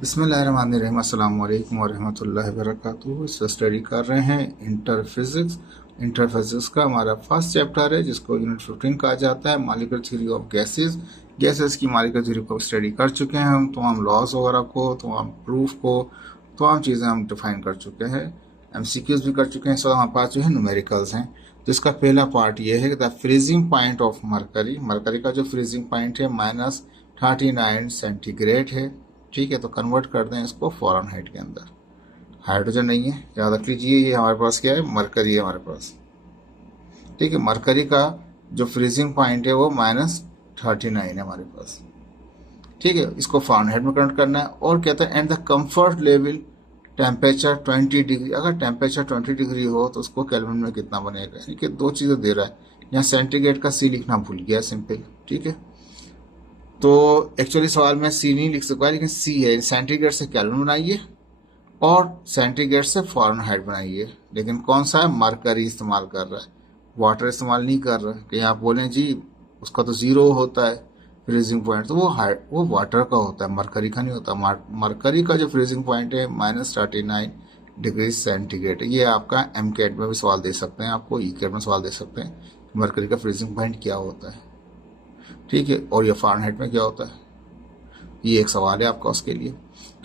बिस्मिल्लाहिर्रहमानिर्रहीम अस्सलाम वालेकुम वरहमतुल्लाहि वबरकातुहू। इस स्टडी कर रहे हैं इंटर फिजिक्स का हमारा फर्स्ट चैप्टर है जिसको यूनिट 15 कहा जाता है, molecular theory of gases. Gases की मॉलिक्यूलर थ्योरी को स्टडी कर चुके हैं हम, तमाम लॉज वगैरह को, तमाम प्रूफ को, तमाम चीज़ें हम डिफाइन कर चुके हैं, एमसीक्यूज भी कर चुके हैं। इस वक्त हमारे पास जो है न्यूमेरिकल्स हैं। तो इसका पहला पार्ट ये है कि the freezing point of mercury, mercury का जो फ्रीजिंग पॉइंट है -39 सेंटीग्रेड है। ठीक है, तो कन्वर्ट कर दें इसको फ़ारेनहाइट के अंदर। हाइड्रोजन नहीं है, याद रख लीजिए, ये हमारे पास क्या है, मरकरी है हमारे पास। ठीक है, मरकरी का जो फ्रीजिंग पॉइंट है वो -39 है हमारे पास। ठीक है, इसको फ़ारेनहाइट में कन्वर्ट करना है और कहता है and the comfort level temperature 20 degree. अगर टेम्परेचर 20 डिग्री हो तो उसको केल्विन में कितना बनेगा, यानी कि दो चीज़ें दे रहा है। यहाँ सेंटीग्रेड का सी लिखना भूल गया, सिंपल। ठीक है, तो एक्चुअली सवाल में सी नहीं लिख सकता, लेकिन सी है। सेंटीग्रेड से केल्विन बनाइए और सेंटीग्रेड से फ़ारेनहाइट बनाइए, लेकिन कौन सा है, मरकरी इस्तेमाल कर रहा है, वाटर इस्तेमाल नहीं कर रहा है। कहीं आप बोलें जी उसका तो ज़ीरो होता है फ्रीजिंग पॉइंट, तो वो वाटर का होता है, मरकरी का नहीं होता। मरकरी का जो फ्रीजिंग पॉइंट है -39 डिग्री सेंटीग्रेड। ये आपका एम कैट में भी सवाल दे सकते हैं, आपको ई कैट में सवाल दे सकते हैं, मरकरी का फ्रीजिंग पॉइंट क्या होता है। ठीक है, और ये फ़ारेनहाइट में क्या होता है, ये एक सवाल है आपका उसके लिए।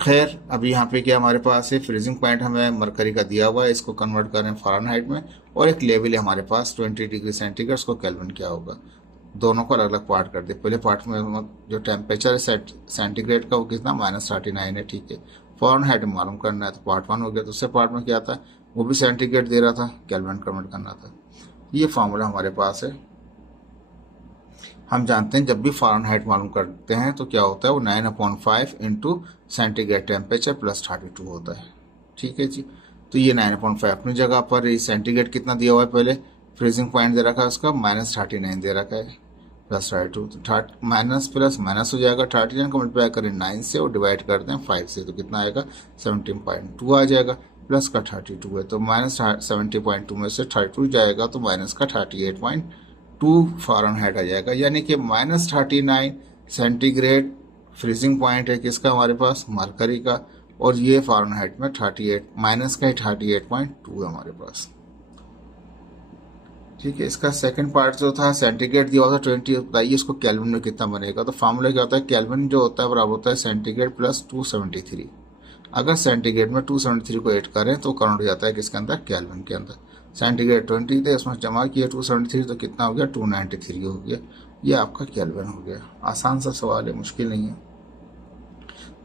खैर, अभी यहाँ पे क्या हमारे पास है, फ्रीजिंग पॉइंट हमें मरकरी का दिया हुआ है, इसको कन्वर्ट करें फ़ारेनहाइट में, और एक लेवल है हमारे पास 20 डिग्री सेंटीग्रेड, उसको केल्विन क्या होगा। दोनों को अलग अलग पार्ट कर दे। पहले पार्ट में जो टेम्परेचर है सेंटीग्रेड का वो कितना, -39 है। ठीक है, फ़ारेनहाइट में मालूम करना है, तो पार्ट 1 हो गया। दूसरे पार्ट में क्या था, वो भी सेंटीग्रेड दे रहा था, केल्विन कन्वर्ट करना था। ये फार्मूला हमारे पास है। हम जानते हैं जब भी फ़ारेनहाइट मालूम करते हैं तो क्या होता है, वो 9/5 इंटू सेंटीग्रेड टेम्परेचर +32 होता है। ठीक है जी, तो ये 9/5 अपनी जगह पर। ये सेंटीग्रेड कितना दिया हुआ है, पहले फ्रीजिंग पॉइंट दे रखा है उसका -39 दे रखा है, +32, तो माइनस प्लस माइनस हो जाएगा। 39 को मल्टीप्लाई करें 9 से और डिवाइड कर दें 5 से, तो कितना आएगा, 17.2 आ जाएगा। प्लस का 32 है तो -70.2 में से 32 जाएगा तो माइनस का 38.2 फ़ारेनहाइट आ जाएगा। यानी कि -39 सेंटीग्रेड फ्रीजिंग पॉइंट है किसका, हमारे पास मरकरी का, और ये फ़ारेनहाइट में 38 माइनस का 38.2 है हमारे पास। ठीक है, इसका सेकंड पार्ट जो था, सेंटीग्रेड दिया हुआ था 20, बताइए इसको केल्विन में कितना बनेगा। तो फार्मूला क्या होता है, केल्विन जो होता है बराबर होता है सेंटीग्रेड प्लस 273। अगर सेंटीग्रेड में 273 को ऐड करें तो कन्वर्ट हो जाता है किसके अंदर, केल्विन के अंदर। सेंटीग्रेड 20 थे, उसमें जमा किया 273, तो कितना हो गया, 293 हो गया। ये आपका केल्विन हो गया। आसान सा सवाल है, मुश्किल नहीं है।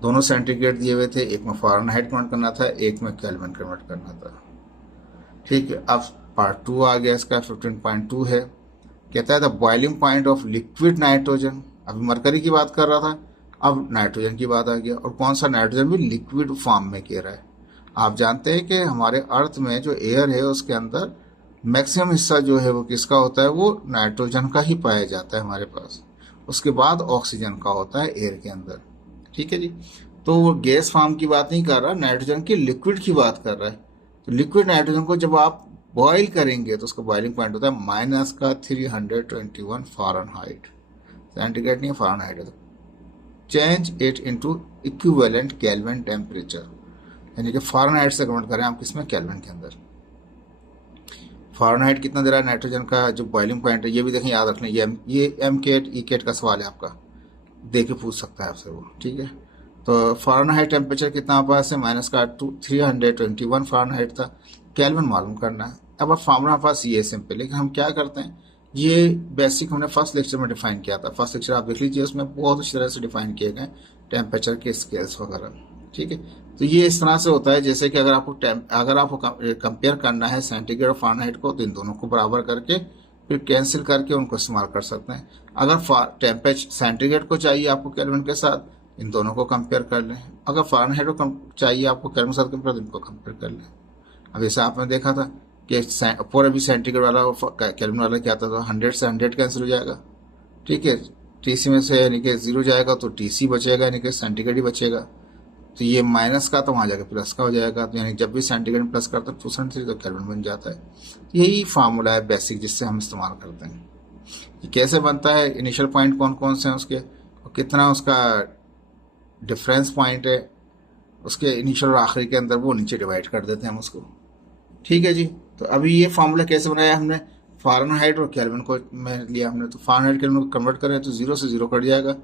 दोनों सेंटीग्रेड दिए हुए थे, एक में फ़ारेनहाइट कन्वर्ट करना था, एक में केल्विन कन्वर्ट करना था। ठीक है, अब पार्ट 2 आ गया इसका, 15.2 है। कहता है the boiling point of liquid nitrogen. अभी मरकरी की बात कर रहा था, अब नाइट्रोजन की बात आ गया, और कौन सा नाइट्रोजन भी लिक्विड फॉर्म में कह रहा है। आप जानते हैं कि हमारे अर्थ में जो एयर है उसके अंदर मैक्सिमम हिस्सा जो है वो किसका होता है, वो नाइट्रोजन का ही पाया जाता है हमारे पास। उसके बाद ऑक्सीजन का होता है एयर के अंदर। ठीक है जी, तो वो गैस फॉर्म की बात नहीं कर रहा, नाइट्रोजन की लिक्विड की बात कर रहा है। तो लिक्विड नाइट्रोजन को जब आप बॉयल करेंगे तो उसका बॉइलिंग पॉइंट होता है -321 फ़ारेनहाइट। सेंटीग्रेड नहीं, फ़ारेनहाइट है। तो change it into equivalent kelvin temperature, यानी कि फ़ारेनहाइट से कन्वर्ट करें आप किसमें, केल्विन के अंदर। फ़ारेनहाइट कितना दे रहा है नाइट्रोजन का जो बॉइलिंग पॉइंट है, ये भी देखें, याद रख लें, ये एम केट ई केट का सवाल है आपका, दे के पूछ सकता है आपसे वो। ठीक है, तो फ़ारेनहाइट टेम्परेचर कितना हमारे पास है, -321 फ़ारेनहाइट था, केल्विन मालूम करना है। अब फार्मूला हमारे पास ये है सिंपल, लेकिन हम क्या करते हैं, ये बेसिक हमने फर्स्ट लेक्चर में डिफाइन किया था। फर्स्ट लेक्चर आप देख लीजिए, उसमें बहुत अच्छी तरह से डिफाइन किए गए टेम्परेचर के स्केल्स वगैरह। ठीक है, तो ये इस तरह से होता है जैसे कि अगर आपको कंपेयर करना है सेंटीग्रेड और फ़ारेनहाइट को, तो इन दोनों को बराबर करके फिर कैंसिल करके उनको इस्तेमाल कर सकते हैं। अगर टेम्परेचर सेंटीग्रेड को चाहिए आपको केल्विन के साथ, इन दोनों को कंपेयर कर लें। अगर फ़ारेनहाइट को चाहिए आपको केल्विन के साथ कंपेयर, तो इनको कंपेयर कर लें। अब जैसे आपने देखा था कि पूरा भी सेंटीग्रेड वाला और केल्विन वाला क्या था, तो 100 से 100 कैंसिल हो जाएगा। ठीक है, टीसी में से यानी कि 0 जाएगा तो टीसी बचेगा, यानी कि सेंटीग्रेड ही बचेगा। तो ये माइनस का तो वहाँ जाकर प्लस का हो जाएगा, तो यानी जब भी सेंटीग्रेड में प्लस करते हैं 273 तो केल्विन बन जाता है। यही फार्मूला है बेसिक जिससे हम इस्तेमाल करते हैं। ये कैसे बनता है, इनिशियल पॉइंट कौन कौन से हैं उसके, और कितना उसका डिफरेंस पॉइंट है, उसके इनिशियल और आखिरी के अंदर वो नीचे डिवाइड कर देते हैं हम उसको। ठीक है जी। तो अभी ये फार्मूला कैसे बनाया हमने, फ़ारेनहाइट और केल्विन को में लिया हमने। तो फ़ारेनहाइट केल्विन को कन्वर्ट करें तो 0 से 0 कट जाएगा,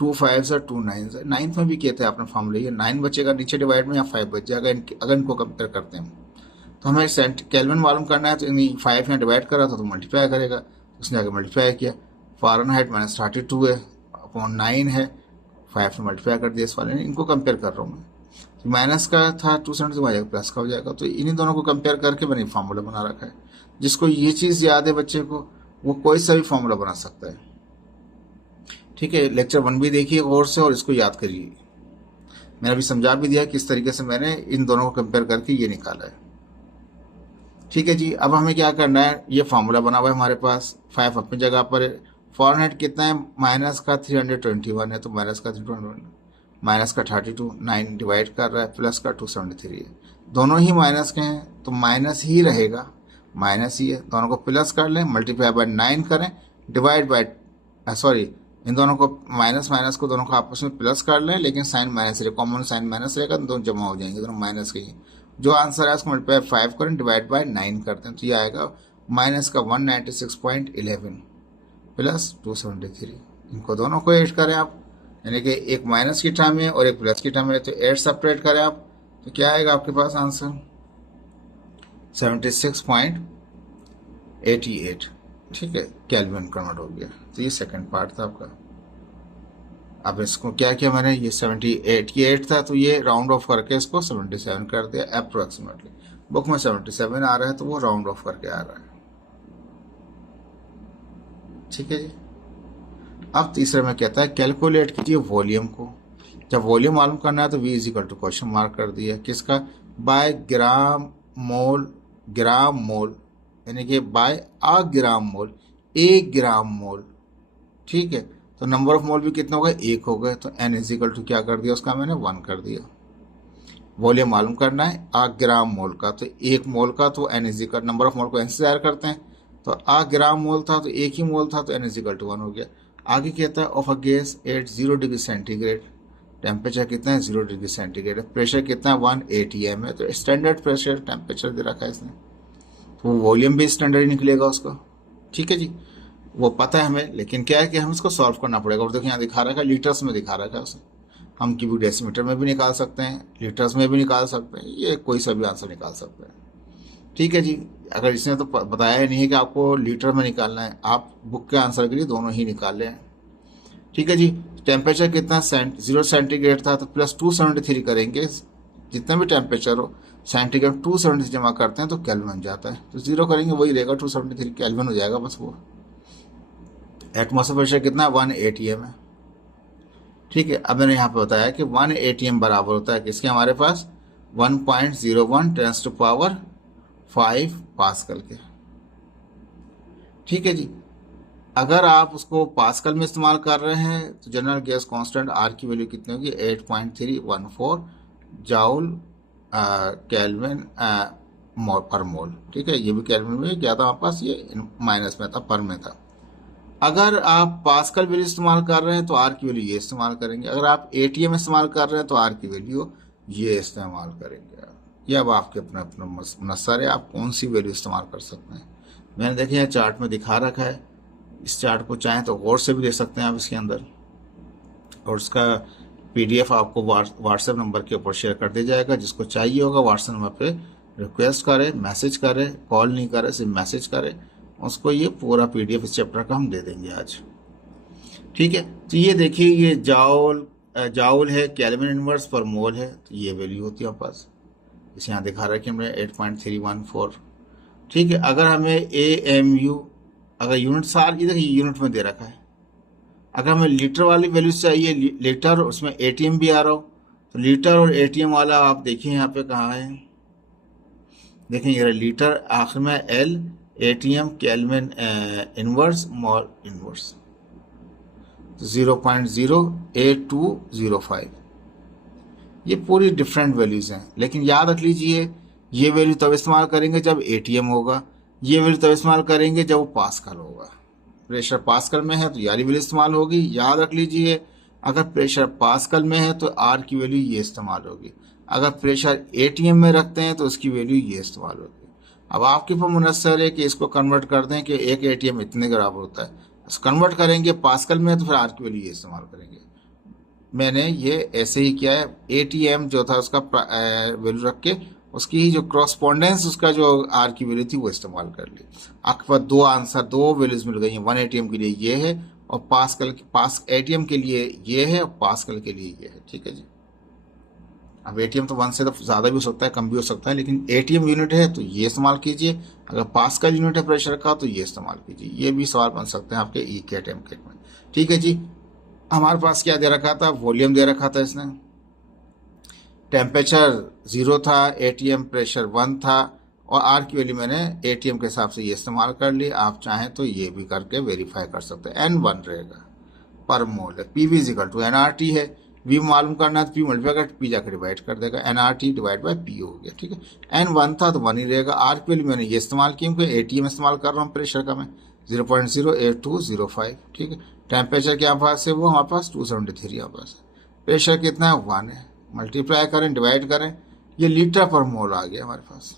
2 5 से 2 9 से। 9 में भी किए थे आपने फार्मूला, ये 9 बचेगा नीचे डिवाइड में, या 5 बच जाएगा अगर इनको कंपेयर करते हैं। तो हमें केल्विन मालूम करना है, तो इन 5 यहाँ डिवाइड करा था तो मल्टीप्लाई करेगा, तो उसने आगे मल्टीप्लाई किया। फ़ारेनहाइट -32 है अपॉन 9 है, 5 ने मल्टीप्लाई कर दिया इस वाले ने। इनको कंपेयर कर रहा हूँ मैं, तो माइनस का था 270 तो जाएगा प्लस का हो जाएगा। तो इन्हीं दोनों को कंपेयर करके मैंने फार्मूला बना रखा है। जिसको ये चीज़ याद है बच्चे को, वो कोई सा भी फार्मूला बना सकता है। ठीक है, लेक्चर 1 भी देखिए गौर से और इसको याद करिए। मैंने अभी समझा भी दिया किस तरीके से मैंने इन दोनों को कंपेयर करके ये निकाला है। ठीक है जी। अब हमें क्या करना है, ये फार्मूला बना हुआ है हमारे पास, 5 अपनी जगह पर है। फ़ारेनहाइट कितना है, माइनस का 321 है, तो माइनस का 321, माइनस का 32, 9 डिवाइड कर रहा है, प्लस का 273 है। दोनों ही माइनस के हैं तो माइनस ही रहेगा, माइनस ही है। दोनों को प्लस कर लें, मल्टीप्लाई बाय 9 करें, डिवाइड बाय सॉरी, इन दोनों को माइनस माइनस को दोनों को आपस में प्लस कर लें, लेकिन साइन माइनस रहेगा, कॉमन साइन माइनस रहेगा, दोनों जमा हो जाएंगे, दोनों माइनस के ही। जो आंसर है उसको मल्टीप्लाई 5 करें, डिवाइड बाय 9 करते हैं, तो ये आएगा माइनस का 196.11 प्लस 273। इनको दोनों को ऐड करें आप, यानी कि एक माइनस की टर्म है और एक प्लस की टर्म है, तो 8 सेपरेट करें आप, तो क्या आएगा आपके पास आंसर 76.88। ठीक है, केल्विन कन्वर्ट हो गया। तो ये सेकंड पार्ट था आपका। अब इसको क्या किया मैंने, ये 78 था तो ये राउंड ऑफ करके इसको 77 कर दिया अप्रोक्सीमेटली। बुक में 77 आ रहा है तो वो राउंड ऑफ करके आ रहा है। ठीक है जी। अब तीसरे में कहता है कैलकुलेट कीजिए वॉल्यूम को। जब वॉल्यूम मालूम करना है तो V is equal to question mark कर दिया, किसका, बाय ग्राम मोल, ग्राम मोल यानी कि बाय आ ग्राम मोल, 1 ग्राम मोल। ठीक है, तो नंबर ऑफ मोल भी कितना हो गए, 1 हो गए, तो N इजिकल टू क्या कर दिया उसका मैंने 1 कर दिया। वॉल्यूम मालूम करना है आ ग्राम मोल का, तो 1 मोल का, तो N is equal, number of mole को N से ज़ाहिर करते हैं, तो आ ग्राम मोल था तो 1 ही मोल था, तो N इजिकल टू 1 हो गया। आगे कहता है of a gas at 0 degree centigrade, temperature कितना है 0 डिग्री सेंटीग्रेड, प्रेशर कितना है 1 atm है, तो स्टैंडर्ड प्रेशर टेम्परेचर दे रखा है इसने, तो वॉल्यूम भी स्टैंडर्ड निकलेगा उसका। ठीक है जी, वो पता है हमें, लेकिन क्या है कि हम इसको सॉल्व करना पड़ेगा। और देखिए यहाँ दिखा रखा है लीटर्स में दिखा रखा है उसे, हम क्यूबिक डेसीमीटर में भी निकाल सकते हैं, लीटर्स में भी निकाल सकते हैं, ये कोई सा भी आंसर निकाल सकते हैं। ठीक है जी, अगर इसने तो बताया ही नहीं है कि आपको लीटर में निकालना है, आप बुक के आंसर के लिए दोनों ही निकाल लें। ठीक है जी, टेम्परेचर कितना 0 सेंटीग्रेड था तो प्लस 273 करेंगे, जितना भी टेम्परेचर हो सेंटीग्रेड 273 जमा करते हैं तो केल्विन बन जाता है, तो 0 करेंगे वही रहेगा 273 केल्विन हो जाएगा बस वो। एटमॉस्फेयर प्रेशर कितना 1 atm है। ठीक है, अब मैंने यहाँ पे बताया कि 1 atm बराबर होता है किसके, हमारे पास 1.01 टेंस टू पावर 5 पास्कल के। ठीक है जी, अगर आप उसको पास्कल में इस्तेमाल कर रहे हैं तो जनरल गैस कांस्टेंट आर की वैल्यू कितनी होगी 8.314 जाउल केल्विन पर मोल। ठीक है, ये भी केल्विन में क्या था हमारे पास, ये माइनस में था, पर में था। अगर आप पास्कल वैल्यू इस्तेमाल कर रहे हैं तो आर की वैल्यू ये इस्तेमाल करेंगे, अगर आप एटीएम इस्तेमाल कर रहे हैं तो आर की वैल्यू ये इस्तेमाल करेंगे। ये अब आपके अपना अपना मुनस्सर है, आप कौन सी वैल्यू इस्तेमाल कर सकते हैं। मैंने देखिए यहाँ चार्ट में दिखा रखा है, इस चार्ट को चाहें तो गौर से भी देख सकते हैं आप इसके अंदर, और उसका पीडीएफ आपको व्हाट्सएप नंबर के ऊपर शेयर कर दिया जाएगा। जिसको चाहिए होगा व्हाट्सएप नंबर पे रिक्वेस्ट करें, मैसेज करें, कॉल नहीं करें, सिर्फ मैसेज करें, उसको ये पूरा पीडीएफ इस चैप्टर का हम दे देंगे आज। ठीक है, तो ये देखिए ये जाउल है, केल्विन इनवर्स पर मोल है, तो ये वैल्यू होती है हमारे पास, इसे यहाँ दिखा रहा है कि हमने 8.314। ठीक है, अगर हमें AMU, अगर यूनिट सार इधर यूनिट में दे रखा है, अगर हमें लीटर वाली वैल्यू चाहिए, लीटर उसमें ATM भी आ रहा हो, तो लीटर और ATM वाला आप देखिए यहाँ पे कहाँ है, देखें ये लीटर आखिर में L, ATM kelvin inverse mole inverse 0.08205। ये पूरी डिफरेंट वैल्यूज़ हैं, लेकिन याद रख लीजिए ये वैल्यू तब इस्तेमाल करेंगे जब ATM होगा, ये वैल्यू तब इस्तेमाल करेंगे जब वो पास्कल होगा। प्रेशर पास्कल में है तो यारी वैल्यू इस्तेमाल होगी। याद रख लीजिए अगर प्रेशर पास्कल में है तो आर की वैल्यू ये इस्तेमाल होगी। अगर प्रेशर एटीएम में रखते हैं तो उसकी वैल्यू ये इस्तेमाल होगी। अब आपके ऊपर मुनस्सर है कि इसको कन्वर्ट कर दें कि एक एटीएम इतने के बराबर होता है। कन्वर्ट करेंगे पास्कल में तो फिर आर की वैल्यू ये इस्तेमाल करेंगे। मैंने ये ऐसे ही किया है। एटीएम जो था उसका वैल्यू रख के उसकी ही जो क्रॉसपोंडेंस उसका जो आर की वैल्यू थी वो इस्तेमाल कर ली। आपके पास दो आंसर, दो वैल्यूज मिल गई हैं। वन एटीएम के लिए ये है और पास एटीएम के लिए ये है और पास्कल के लिए ये है। ठीक है जी। अब एटीएम तो वन से तो ज़्यादा भी हो सकता है, कम भी हो सकता है, लेकिन एटीएम यूनिट है तो ये इस्तेमाल कीजिए। अगर पास्कल यूनिट है प्रेशर का तो ये इस्तेमाल कीजिए। ये भी सवाल बन सकते हैं आपके ई कैट एम कैट में। ठीक है जी। हमारे पास क्या दे रखा था, वॉल्यूम दे रखा था इसने, टेम्परेचर 0 था, एटीएम प्रेशर 1 था और आर की वैल्यू मैंने एटीएम के हिसाब से ये इस्तेमाल कर ली। आप चाहें तो ये भी करके वेरीफाई कर सकते हैं। N1 रहेगा पर मोल है। P V is equal to NRT है। वी मालूम करना है तो पी मल्टीप्लाई कर पी जाकर डिवाइड कर देगा। एनआरटी डिवाइड बाय पी हो गया। ठीक है। N1 था तो 1 ही रहेगा। आर की वैल्यू मैंने ये इस्तेमाल की क्योंकि एटीएम इस्तेमाल कर रहा हूँ प्रेशर का मैं 0.08205। ठीक है। टेम्परेचर क्या पास है, वो हमारे पास 273 हमारे पास है। प्रेशर कितना है, 1 है। मल्टीप्लाई करें, डिवाइड करें, ये लीटर पर मोल आ गया हमारे पास।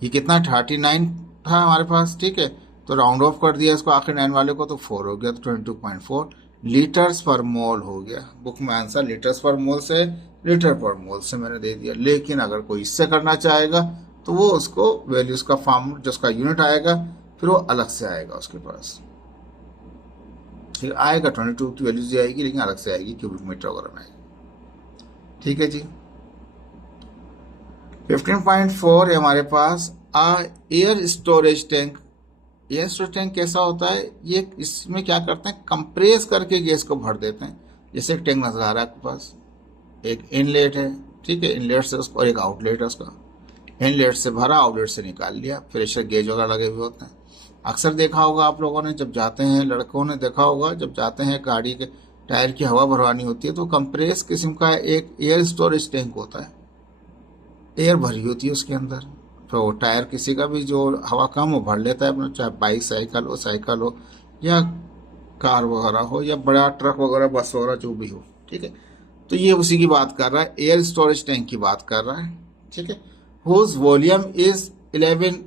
ये कितना 39 था हमारे पास। ठीक है। तो राउंड ऑफ कर दिया इसको आखिर 9 वाले को तो 4 हो गया, तो 22.4 लीटर्स पर मोल हो गया। बुक में आंसर लीटर्स पर मोल से लीटर पर मोल से मैंने दे दिया। लेकिन अगर कोई इससे करना चाहेगा तो वो उसको वैल्यूज का फॉर्म जिसका यूनिट आएगा फिर वो अलग से आएगा उसके पास। ठीक आएगा 22 की वैल्यूज आएगी लेकिन अलग से आएगी, क्यूबिक मीटर वगैरह में आएगी। ठीक है जी। 15.4 है हमारे पास air storage tank. Air storage tank कैसा होता है, ये इसमें क्या करते हैं, कंप्रेस करके गैस को भर देते हैं। जैसे एक टैंक नजर आ रहा है आपके पास, एक इनलेट है। ठीक है। इनलेट से उसको, और एक आउटलेट है उसका। इनलेट से भरा, आउटलेट से निकाल लिया। प्रेशर गेज वगैरह लगे हुए होते हैं। अक्सर देखा होगा आप लोगों ने, जब जाते हैं, लड़कों ने देखा होगा जब जाते हैं गाड़ी के टायर की हवा भरवानी होती है तो कंप्रेस किस्म का एक एयर स्टोरेज टैंक होता है। एयर भरी होती है उसके अंदर, तो टायर किसी का भी जो हवा कम हो भर लेता है अपना, चाहे बाइक साइकिल हो या कार वगैरह हो या बड़ा ट्रक वगैरह बस वगैरह जो भी हो। ठीक है। तो ये उसी की बात कर रहा है, एयर स्टोरेज टैंक की बात कर रहा है। ठीक है। हुज वॉल्यूम इज 11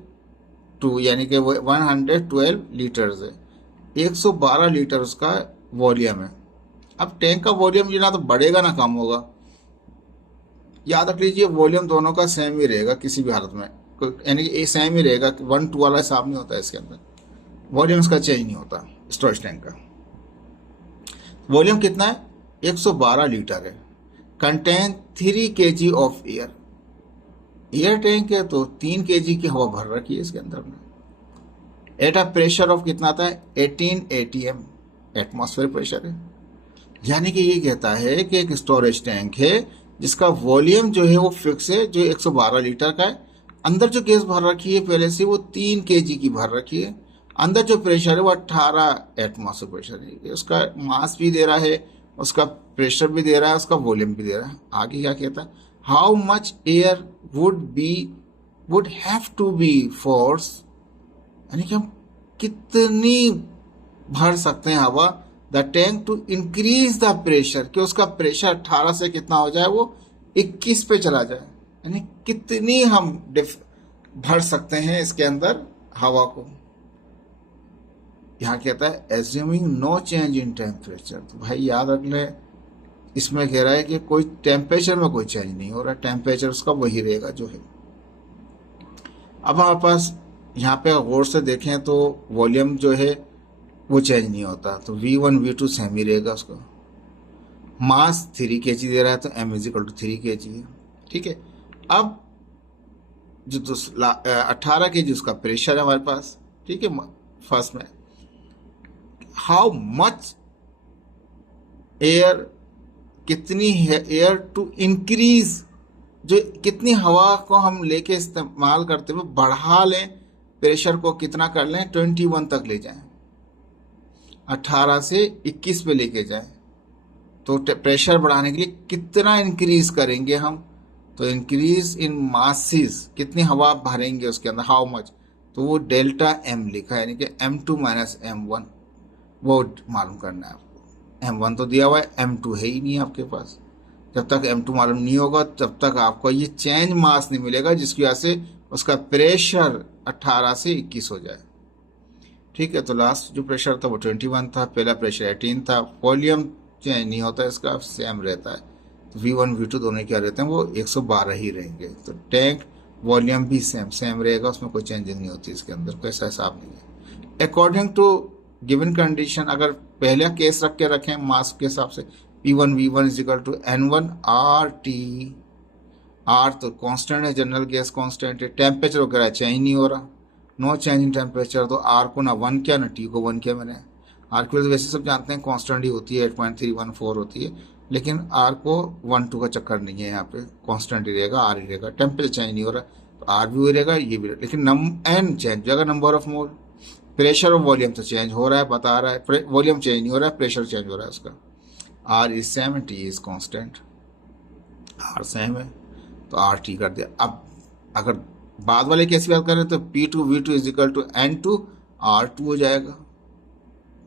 यानी कि 112 लीटर्स है। 112 लीटर उसका वॉल्यूम है। अब टैंक का वॉल्यूम ये ना तो बढ़ेगा ना कम होगा। याद रख लीजिए वॉल्यूम दोनों का सेम ही रहेगा किसी भी हालत में, यानी कि सेम ही रहेगा। 1-2 वाला हिसाब नहीं होता है इसके अंदर, वॉल्यूम इसका चेंज नहीं होता स्टोरेज टैंक का। वॉल्यूम कितना है, 112 लीटर है। Contain 3 kg of air. Air tank है तो 3 kg की हवा भर रखी है इसके अंदर में। एट अ प्रेशर ऑफ कितना था, 18 atm एटमॉस्फेयर प्रेशर है। यानी कि ये कहता है कि एक स्टोरेज टैंक है जिसका वॉल्यूम जो है वो फिक्स है, जो 112 लीटर का है। अंदर जो गैस भर रखी है पहले से वो 3 kg की भर रखी है। अंदर जो प्रेशर है वो 18 एटमॉस्फेयर प्रेशर है। उसका मास भी दे रहा है, उसका प्रेशर भी दे रहा है, उसका वॉल्यूम भी दे रहा है। आगे क्या कहता है, how much air would have to be force, यानी कि हम कितनी भर सकते हैं हवा, the tank to increase the pressure, कि उसका प्रेशर 18 से कितना हो जाए, वो 21 पे चला जाए। यानी कितनी हम भर सकते हैं इसके अंदर हवा को। यहाँ कहता है assuming no change in temperature. तो भाई याद रख ले, इसमें कह रहा है कि कोई टेम्परेचर में कोई चेंज नहीं हो रहा, टेम्परेचर उसका वही रहेगा जो है। अब हमारे पास यहाँ पे गौर से देखें तो वॉल्यूम जो है वो चेंज नहीं होता, तो V1 V2 सेम ही रहेगा उसका। मास 3 kg दे रहा है तो m = 3 kg है। ठीक है। अब जो 18 kg उसका प्रेशर है हमारे पास। ठीक है। फर्स्ट में हाउ मच एयर, कितनी है एयर टू इंक्रीज, जो कितनी हवा को हम लेके इस्तेमाल करते हुए बढ़ा लें, प्रेशर को कितना कर लें, 21 तक ले जाएं, 18 से 21 पे लेके जाएं। तो प्रेशर बढ़ाने के लिए कितना इंक्रीज करेंगे हम, तो इंक्रीज इन मासेस, कितनी हवा भरेंगे उसके अंदर, हाउ मच, तो वो डेल्टा m लिखा है, यानी कि m2 - m1 वो मालूम करना है आपको। M1 तो दिया हुआ है, M2 है ही नहीं आपके पास। जब तक M2 मालूम नहीं होगा तब तक आपको ये चेंज मास नहीं मिलेगा जिसकी वजह से उसका प्रेशर 18 से 21 हो जाए। ठीक है, तो लास्ट जो प्रेशर था वो 21 था, पहला प्रेशर 18 था। वॉल्यूम चेंज नहीं होता, इसका सेम रहता है। तो V1 V2 दोनों क्या रहते हैं, वो 112 ही रहेंगे। तो टैंक वॉल्यूम भी सेम रहेगा, उसमें कोई चेंजिंग नहीं होती, इसके अंदर कोई ऐसा हिसाब नहीं है। अकॉर्डिंग टू गिवन कंडीशन, अगर पहला केस रख के रखें मास के हिसाब से, P1 V1 is equal to N1 RT। R तो कांस्टेंट है, जनरल गैस कांस्टेंट है। टेम्परेचर वगैरह चेंज नहीं हो रहा, नो चेंज इन टेम्परेचर। तो आर को ना 1 किया ना टी को 1 किया मैंने। आर की वैसे वैसे सब जानते हैं कांस्टेंट ही होती है, 8.314 होती है, लेकिन आर को 1 2 का चक्कर नहीं है, यहाँ पे कांस्टेंट ही रहेगा, आर ही रहेगा। टेम्परेचर चेंज नहीं हो रहा तो आर भी रहेगा, ये भी रहेगा, लेकिन एन चेंज हो जाएगा, नंबर ऑफ मोल। प्रेशर और वॉल्यूम तो चेंज हो रहा है, बता रहा है, वॉल्यूम चेंज नहीं हो रहा है, प्रेशर चेंज हो रहा है उसका। R is same and T is constant, R same है तो आर टी कर दिया। अब अगर बाद वाले केस की बात करें तो P2 V2 is equal to N2 R2 हो जाएगा।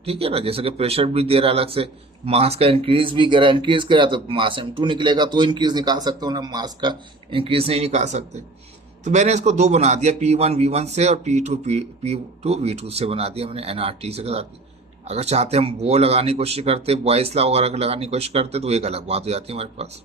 ठीक है ना, जैसे कि प्रेशर भी दे रहा है अलग से, मास का इंक्रीज भी करा, इंक्रीज करा तो मास M2 निकलेगा, तो इंक्रीज निकाल सकते हो ना, मास का इंक्रीज नहीं निकाल सकते। तो मैंने इसको दो बना दिया, P1 V1 से और P2 V2 से बना दिया मैंने, NRT से करा दिया। अगर चाहते हम वो लगाने की कोशिश करते, बॉयस लॉ वगैरह लगाने की कोशिश करते तो एक अलग बात हो जाती है हमारे पास।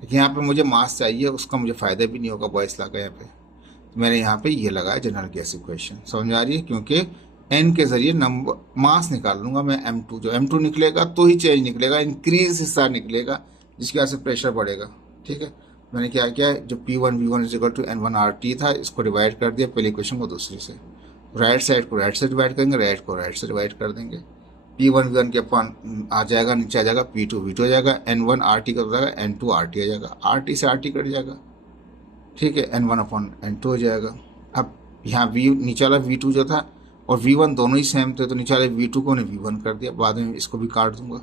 लेकिन यहाँ पे मुझे मास चाहिए, उसका मुझे फायदा भी नहीं होगा बॉयस लॉ का यहाँ पे। तो मैंने यहाँ पे ये लगाया जनरल गैस इक्वेशन, समझ आ रही है, क्योंकि एन के जरिए नंबर मास निकाल लूंगा मैं। M2 जो M2 निकलेगा तो ही चेंज निकलेगा, इंक्रीज हिस्सा निकलेगा जिसकी वजह से प्रेशर बढ़ेगा। ठीक है, मैंने क्या किया, जो P1 V1 is equal to N1 RT था, इसको डिवाइड कर दिया पहली इक्वेशन को दूसरी से। राइट साइड को राइट से डिवाइड करेंगे, राइट को राइट से डिवाइड कर देंगे। P1 V1 के अपन आ जाएगा, नीचे आ जाएगा, P2 V2 हो जाएगा, N1 RT का हो जाएगा, N2 RT आ जाएगा, RT से RT कट जाएगा। ठीक है, N1/N2 हो जाएगा। अब यहाँ V नीचे वाला V2 जो था और V1 दोनों ही सेम थे, तो नीचे वाले V2 को ने V1 कर दिया, बाद में इसको भी काट दूंगा,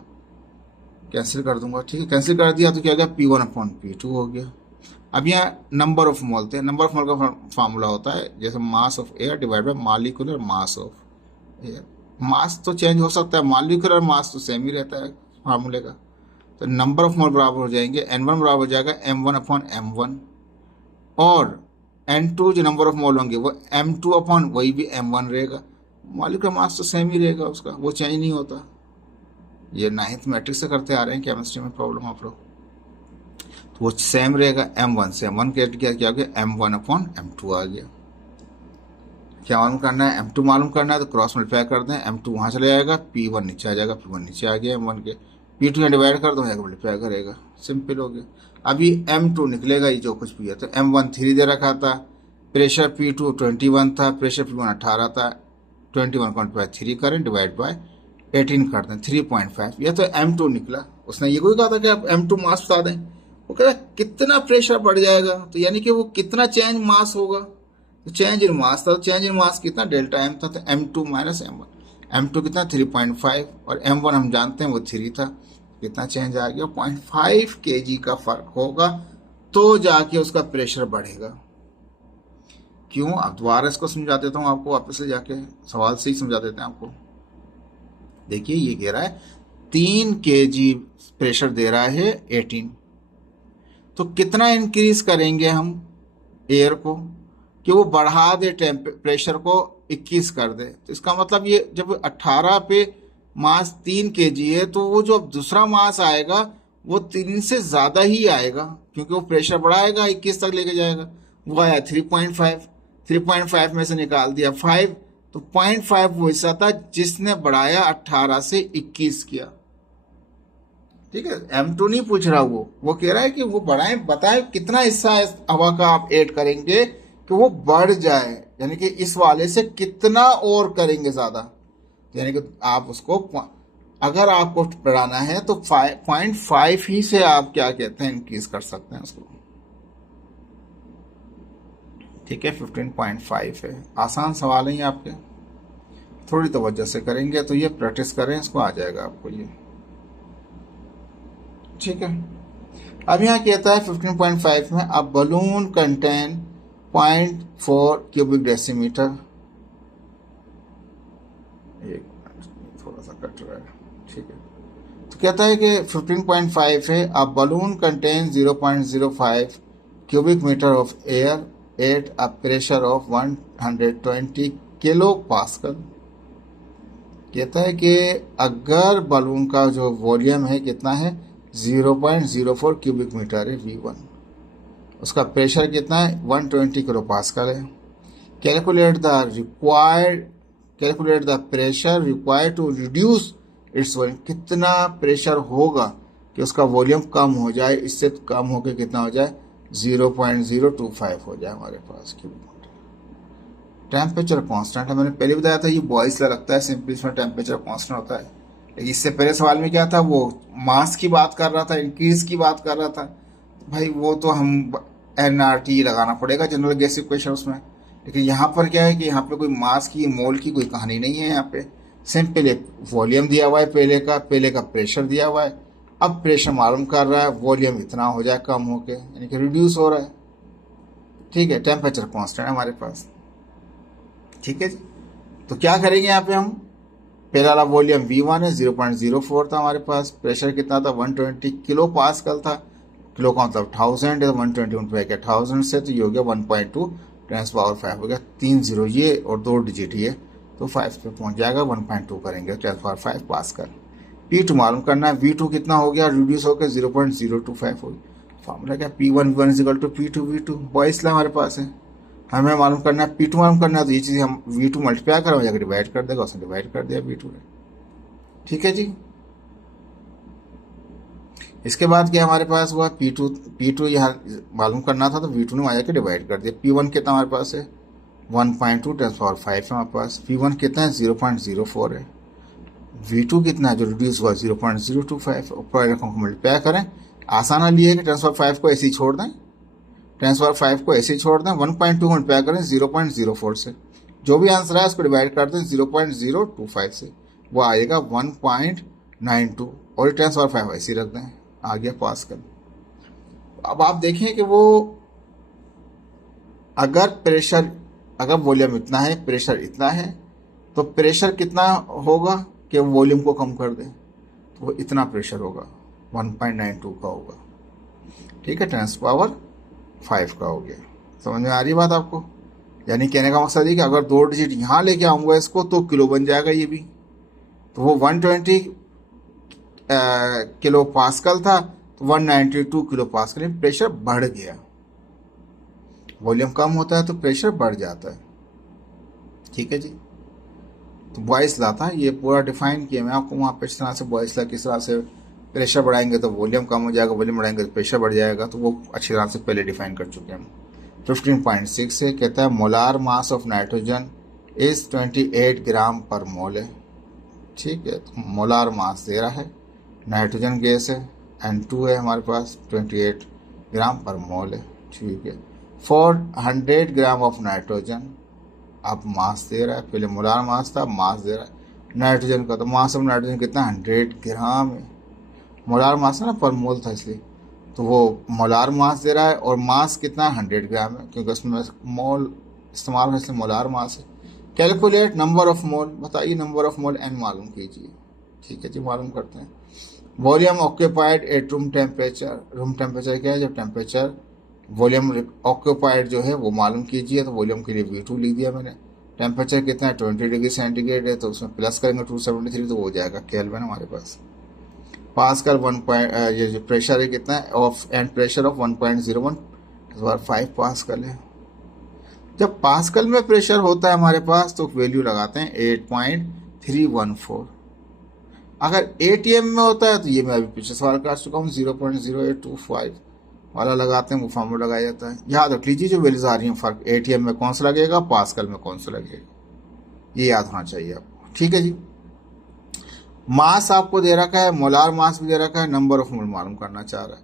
कैंसिल कर दूंगा। ठीक है, कैंसिल कर दिया तो क्या हो गया, P1/P2 हो गया। अब यहाँ नंबर ऑफ मोल थे, नंबर ऑफ मोल का फार्मूला होता है जैसे mass of air divide by molecular mass of air. Mass तो चेंज हो सकता है, मॉलिक्यूलर मास तो सेम ही रहता है फार्मूले का। तो नंबर ऑफ मोल बराबर हो जाएंगे, N1 बराबर हो जाएगा M1/M1, और N2 जो नंबर ऑफ मोल होंगे वो M2 वही भी M1 रहेगा। मॉलिक्यूलर मास तो सेम ही रहेगा उसका, वो चेंज नहीं होता। ये 9th मैट्रिक्स से करते आ रहे हैं केमिस्ट्री में प्रॉब्लम आप लोग, तो वो सेम रहेगा। M1 से M1 क्या हो गया, M1/M2 आ गया। क्या मालूम करना है, M2 मालूम करना है तो क्रॉस मल्टीप्लाई कर दें, M2 वहाँ चले जाएगा, P1 नीचे आ जाएगा, P1 नीचे आ गया M1 के, P2 यहाँ डिवाइड कर दो, यहाँ मल्टीप्लाई करेगा, सिंपल हो गया। अभी M2 निकलेगा, ये जो कुछ भी है, तो M1 3 दे रखा था, प्रेशर P2 21 था, प्रेशर P1 18 था, 21 को 3 करें डिवाइड बाय 18 कर दें, 3.5, यह तो M2 निकला। उसने ये कोई कहा था कि आप M2 मास बता दें, वो कह रहा कितना प्रेशर बढ़ जाएगा, तो यानी कि वो कितना चेंज मास होगा, तो चेंज इन मास था, तो चेंज इन मास कितना, डेल्टा M था, तो M2 माइनस M1। M2 कितना 3.5 और M1 हम जानते हैं वो 3 था, कितना चेंज आ गया, 0.5 kg का फर्क होगा तो जाके उसका प्रेशर बढ़ेगा। क्यों, अब दोबारा इसको समझा देता हूँ आपको, वापस से जाके सवाल से ही समझा देते हैं आपको। देखिए ये कह रहा है 3 kg प्रेशर दे रहा है 18, तो कितना इंक्रीज करेंगे हम एयर को कि वो बढ़ा दे प्रेशर को 21 कर दे। तो इसका मतलब ये जब 18 पे मास 3 kg है तो वो जो दूसरा मास आएगा वो 3 से ज़्यादा ही आएगा, क्योंकि वो प्रेशर बढ़ाएगा 21 तक लेके जाएगा। वो आया 3.5, 3.5 में से निकाल दिया 5, तो 0.5 वो हिस्सा था जिसने बढ़ाया 18 से 21 किया। ठीक है, M2 नहीं पूछ रहा, वो कह रहा है कि वो बढ़ाए, बताए कितना हिस्सा हवा का आप ऐड करेंगे कि वो बढ़ जाए, यानी कि इस वाले से कितना और करेंगे ज्यादा, यानी कि आप उसको अगर आपको बढ़ाना है तो 0.5 ही से आप क्या कहते हैं इंक्रीज कर सकते हैं उसको। ठीक है, 15.5 है, आसान सवाल है ये आपके, थोड़ी तवज्जो से करेंगे तो ये प्रैक्टिस करें, इसको आ जाएगा आपको ये। ठीक है, अब यहाँ कहता है 15.5 में अब बलून कंटेन 0.4 क्यूबिक डेसीमीटर, एक मिनट थोड़ा सा कट रहा है। ठीक है, तो कहता है कि 15.5 है, a balloon contain 0.05 cubic metre of air at a pressure of 120 kilo pascal. कहता है कि अगर बलून का जो वॉल्यूम है कितना है 0.04 क्यूबिक मीटर है V1, उसका प्रेशर कितना है 120 किलो पास्कल है। Calculate the pressure required to reduce its volume, कितना प्रेशर होगा कि उसका वॉल्यूम कम हो जाए, इससे कम होकर कितना हो जाए 0.025 हो जाए हमारे पास क्यूबिक मीटर। टेम्परेचर कांस्टेंट है, मैंने पहले बताया था ये बॉयस ला लगता है, सिंपली इसमें टेम्परेचर कांस्टेंट होता है। लेकिन इससे पहले सवाल में क्या था, वो मास की बात कर रहा था, इंक्रीज की बात कर रहा था। तो भाई वो तो हम NRT लगाना पड़ेगा, जनरल गैस इक्वेशन उसमें। लेकिन यहाँ पर क्या है कि यहाँ पे कोई मास की मोल की कोई कहानी नहीं है। यहाँ पे सिंपल एक वॉल्यूम दिया हुआ है, पहले का प्रेशर दिया हुआ है। अब प्रेशर मालूम कर रहा है वॉल्यूम इतना हो जाए कम होके, यानी कि रिड्यूस हो रहा है। ठीक है, टेम्परेचर कांस्टेंट है हमारे पास। ठीक है जी, तो क्या करेंगे यहाँ पे हम, पहला वाला वॉल्यूम V1 है 0.04 था हमारे पास, प्रेशर कितना था 120 किलो पास्कल था, किलो का मतलब 1000 है, तो 120 मल्टीप्लाई किया 1000 से तो ये हो गया 1.2 10 पावर 5 हो गया, 3 जीरो ये और 2 डिजिट ये, तो 5 पे पहुंच जाएगा, 1.2 करेंगे 10 पावर 5 पास्कल। P2 मालूम करना है, V2 कितना हो गया, रिड्यूस होकर 0.025 हो गया। फॉर्मूला क्या, P1 = P2 V2, बॉयस ला हमारे पास है। हमें मालूम करना है P2 मालूम करना है, तो ये चीज़ हम V2 मल्टीप्लाई करें जाकर डिवाइड कर देगा, उसने डिवाइड कर दिया V2 ने। ठीक है जी, इसके बाद क्या हमारे पास हुआ, P2 यहाँ मालूम करना था, तो V2 ने वहाँ जाकर डिवाइड कर दिया। P1 कितना हमारे पास है 1.2 10 पावर 5 है हमारे पास, P1 कितना है 0.04 है, V2 कितना है जो रिड्यूस हुआ 0.025, ऊपर रकम को मल्टीप्लाई करें, आसान लिए है कि 10 पावर 5 को ऐसे ही छोड़ दें, 10 पावर 5 को ऐसे ही छोड़ दें, 1.2 मल्टीप्लाई करें 0.04 से, जो भी आंसर है उसको डिवाइड कर दें 0.025 से, वो आएगा 1.92, और 10 पावर 5 ऐसे ही रख दें, आ गया पास्कल। अब आप देखें कि वो अगर वॉल्यूम इतना है, प्रेशर इतना है, तो प्रेशर कितना होगा कि वॉल्यूम को कम कर दें, तो वो इतना प्रेशर होगा 1.92 का होगा। ठीक है, 10 पावर 5 का हो गया। समझ में आ रही बात आपको? यानी कहने का मकसद है कि अगर 2 डिजिट यहाँ लेके आऊँगा इसको तो किलो बन जाएगा ये भी, तो वो 120 किलो पास्कल था, तो 192 किलो पास्कल, प्रेशर बढ़ गया। वॉल्यूम कम होता है तो प्रेशर बढ़ जाता है। ठीक है जी, तो बॉयस ला था, ये पूरा डिफाइन किया मैं आपको वहाँ पे, इस तरह से बॉयस ला किस तरह से प्रेशर बढ़ाएंगे तो वॉल्यूम कम हो जाएगा, वॉल्यूम बढ़ाएंगे तो प्रेशर बढ़ जाएगा, तो वो अच्छी तरह से पहले डिफाइन कर चुके हैं हम। 15.6 से कहता है molar mass of nitrogen is 28 ग्राम पर मोल है। ठीक है, तो मोलार मास दे रहा है, नाइट्रोजन गैस है, N2 है हमारे पास, 28 ग्राम पर मोल है। ठीक है, फॉर 100 ग्राम ऑफ नाइट्रोजन, अब मास दे रहा है, पहले मोलार मास था, मास दे रहा है नाइट्रोजन का, तो मास ऑफ नाइट्रोजन कितना 100 ग्राम है, मोलार मास है ना, पर मोल था इसलिए, तो वो मोलार मास दे रहा है, और मास कितना 100 ग्राम है, क्योंकि उसमें मोल इस्तेमाल है इसलिए मोलार मास है। कैलकुलेट नंबर ऑफ मोल, बताइए नंबर ऑफ मोल N मालूम कीजिए। ठीक है जी, मालूम करते हैं। Volume occupied at room temperature, room temperature क्या है, जब टेम्परेचर वॉल्यूम ऑक्यूपाइड जो है वो मालूम कीजिए, तो वॉल्यूम के लिए V2 लिख दिया मैंने। टेम्परेचर कितना है 20 डिग्री सेंटीग्रेड है, तो उसमें प्लस करेंगे 273, तो वो हो जाएगा केल्विन हमारे पास। पास्कल ये जो प्रेशर है कितना है of and pressure of 1.01/5 pascal है। जब पास्कल में प्रेशर होता है हमारे पास तो वैल्यू लगाते हैं 8.314। अगर ATM में होता है तो ये मैं अभी पीछे सवाल कर चुका हूँ 0.0825 वाला लगाते हैं, वो फॉर्मूला लगाया जाता है। याद रख लीजिए जो वैल्यूज आ रही हैं फर्क ATM में कौन सा लगेगा, पास्कल में कौन सा लगेगा, ये याद होना चाहिए आपको। ठीक है जी, मास आपको दे रखा है, मोलार मास भी दे रखा है, नंबर ऑफ मोल मालूम करना चाह रहा है।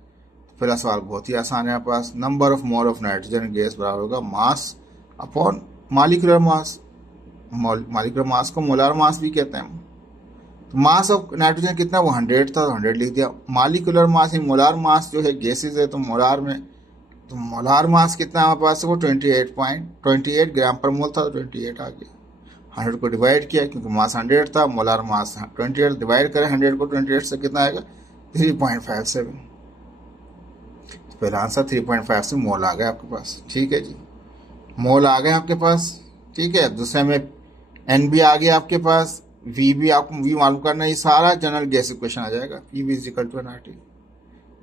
पहला सवाल बहुत ही आसान है, आपके पास number of mole of nitrogen gas बराबर होगा mass upon molecular mass. Molecular mass को मोलार मास भी कहते हैं। तो मास ऑफ नाइट्रोजन कितना, वो 100 था, तो 100 लिख दिया। मॉलिक्यूलर मास मोलार मास जो है गैसेज है, तो मोलार में, तो मोलार मास कितना हमारे पास है, वो 28 ग्राम पर मोल था, तो 28 आ गया। 100 को डिवाइड किया क्योंकि मास 100 था, मोलार मास 28, डिवाइड करें 100 को 28 से कितना आएगा 3.57। तो पहला आंसर 3.57 मोल आ गया आपके पास। ठीक है जी, मोल आ गए आपके पास। ठीक है, दूसरे में एन भी आ गया आपके पास, वी भी आपको वी मालूम करना है। ये सारा जनरल गैस इक्वेशन आ जाएगा। P V is equal to N R T,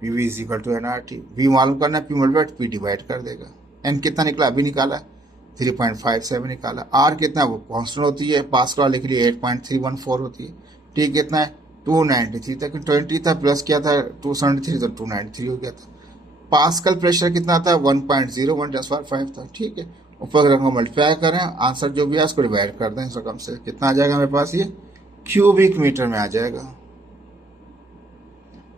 P V is equal to N R T. V मालूम करना है, पी मल्टीप्लाइड पी डिवाइड कर देगा। एन कितना निकला अभी निकाला 3.57 निकाला। आर कितना वो कांस्टेंट होती है, पास्कल लिख लिए 8.314 होती है। टी कितना है 293 तक, 20 था प्लस किया था 273 तो 293 हो गया था। पास्कल प्रेशर कितना था 1.01 × 5 था। ठीक है, ऊपर रंग को मल्टीप्लाई करें, आंसर जो भी है उसको डिवाइड कर दें रकम से, कितना आ जाएगा मेरे पास ये क्यूबिक मीटर में आ जाएगा।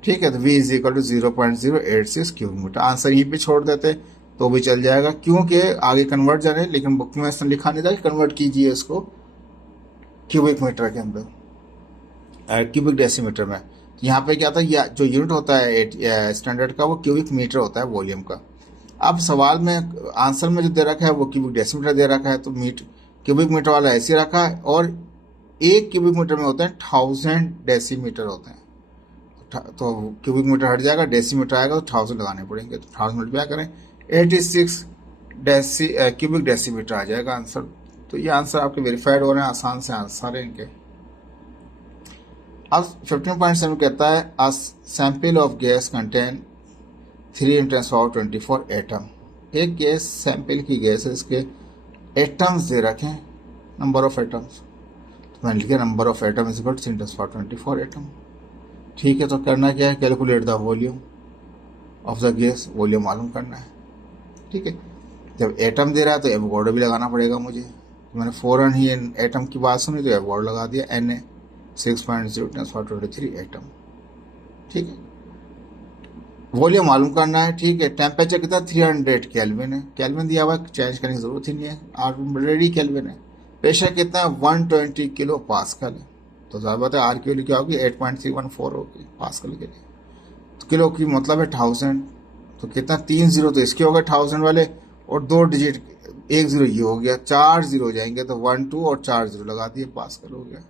ठीक है, तो v is equal to 0.086 cubic metre. Answer यहीं पे छोड़ देते तो भी चल जाएगा, क्योंकि आगे कन्वर्ट जाने, लेकिन बुक में ऐसा लिखा नहीं था कि कन्वर्ट कीजिए इसको क्यूबिक मीटर के अंदर, क्यूबिक डेसीमीटर में। तो यहाँ पे क्या था, या जो यूनिट होता है स्टैंडर्ड का वो क्यूबिक मीटर होता है वॉल्यूम का। अब सवाल में आंसर में जो दे रखा है वो क्यूबिक डेसीमीटर दे रखा है, तो क्यूबिक मीटर वाला ऐसे रखा है। और एक क्यूबिक मीटर में होते हैं 1000 डेसीमीटर होते हैं, तो क्यूबिक मीटर हट जाएगा, डेसीमीटर आएगा तो 1000 लगाने पड़ेंगे। तो 1000 मल्टीप्लाई करें 86 क्यूबिक डेसीमीटर आ जाएगा आंसर। तो ये आंसर आपके वेरीफाइड हो रहे हैं, आसान से आंसर है इनके। अब 15.7 कहता है a sample of gas contain 3 × 10⁻24 atom. एक गैस सैंपल की गैस है, इसके एटम्स दे रखें, नंबर ऑफ एटम्स। तो मैंने लिखा number of atom is equal to 3 × 10⁻24 atom. ठीक है, तो करना क्या है, calculate the volume of the gas, volume मालूम करना है। ठीक है, जब एटम दे रहा है तो एवोगाड्रो भी लगाना पड़ेगा मुझे। मैंने फ़ौरन ही एटम की बात सुनी तो एवोगाड्रो लगा दिया, Na 6.0 × 10⁻23 एटम। ठीक है, वॉल्यूम मालूम करना है। ठीक है, टेम्परेचर कितना 300 केल्विन है, केल्विन दिया हुआ चेंज करने की जरूरत ही नहीं है, ऑलरेडी केल्विन है। प्रेशर कितना है 120 किलो पास्कल है, तो ज़्यादा बात है आर की वैल्यू क्या होगी 8.314 होगी पास्कल के लिए। तो किलो की मतलब है 1000, तो कितना 3 जीरो तो इसके हो गए 1000 वाले, और 2 डिजिट 1 जीरो ये हो गया, 4 जीरो हो जाएंगे तो 1 2 और 4 जीरो लगा दिए, पास्कल हो गया।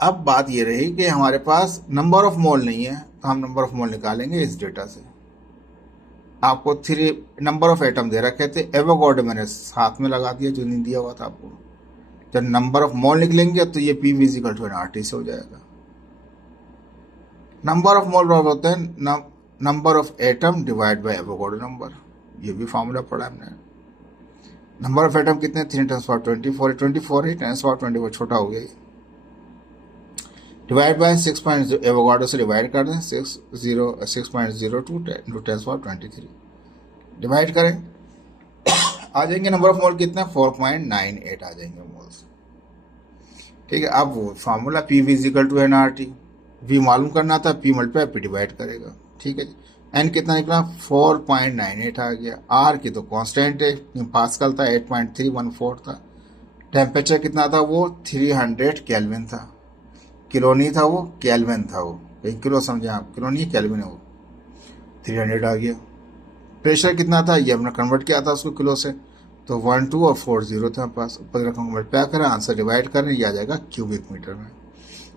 अब बात ये रही कि हमारे पास नंबर ऑफ मोल नहीं है, तो हम नंबर ऑफ मोल निकालेंगे इस डेटा से। आपको 3 नंबर ऑफ एटम दे रखे थे, एवोगाड्रो मैंने साथ में लगा दिया जो नहीं दिया हुआ था आपको। जब नंबर ऑफ मोल निकलेंगे तो ये P V is equal to N R T से हो जाएगा। नंबर ऑफ मोल होते हैं number of atom divide by Avogadro number, ये भी फॉर्मूला पढ़ा हमने। नंबर ऑफ एटम कितने 3 × 10⁻24 24 है, 10 × 10⁻24 छोटा हो गया, डिवाइड बाय 6. एवोगाड्रो से डिवाइड कर दें 6.02 × 10⁻23 डिवाइड करें, आ जाएंगे नंबर ऑफ मोल कितने 4.98 आ जाएंगे मोल्स। ठीक है, अब वो formula P V is equal to N R T, V मालूम करना था, पी मल्टीप्लाई पी डिवाइड करेगा। ठीक है जी, एन कितना निकला 4.98 आ गया। आर की तो कांस्टेंट है, पास्कल था 8.314 था। टेम्परेचर कितना था वो 300 केल्विन था, किलो नहीं था वो, केल्विन था वो, कहीं किलो समझे आप, किलो नहीं केल्विन है वो, 300 आ गया। प्रेशर कितना था ये हमने कन्वर्ट किया था उसको किलो से, तो 1 2 और 4 0 था पास, ऊपर रकम मल्टीप्लाई करें, आंसर डिवाइड करें, ये आ जाएगा क्यूबिक मीटर में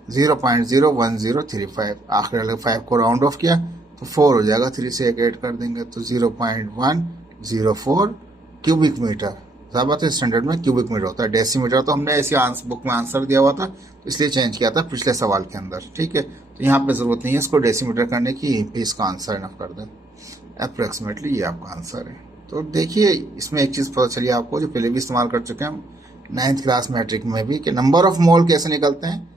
0.01035। आखिर अलग 5 को राउंड ऑफ किया तो 4 हो जाएगा, 3 से 1 ऐड कर देंगे तो 0.104 क्यूबिक मीटर। बात है स्टैंडर्ड में क्यूबिक मीटर होता है, डेसीमीटर तो हमने ऐसी बुक में आंसर दिया हुआ था तो इसलिए चेंज किया था पिछले सवाल के अंदर। ठीक है, तो यहाँ पे ज़रूरत नहीं है इसको डेसीमीटर करने की, इसका आंसर इनफ कर दें। अप्रोक्सीमेटली ये आपका आंसर है। तो देखिए इसमें एक चीज़ पता चली आपको जो पहले भी इस्तेमाल कर चुके हैं हम 9th क्लास मैट्रिक में भी, कि नंबर ऑफ मोल कैसे निकलते हैं,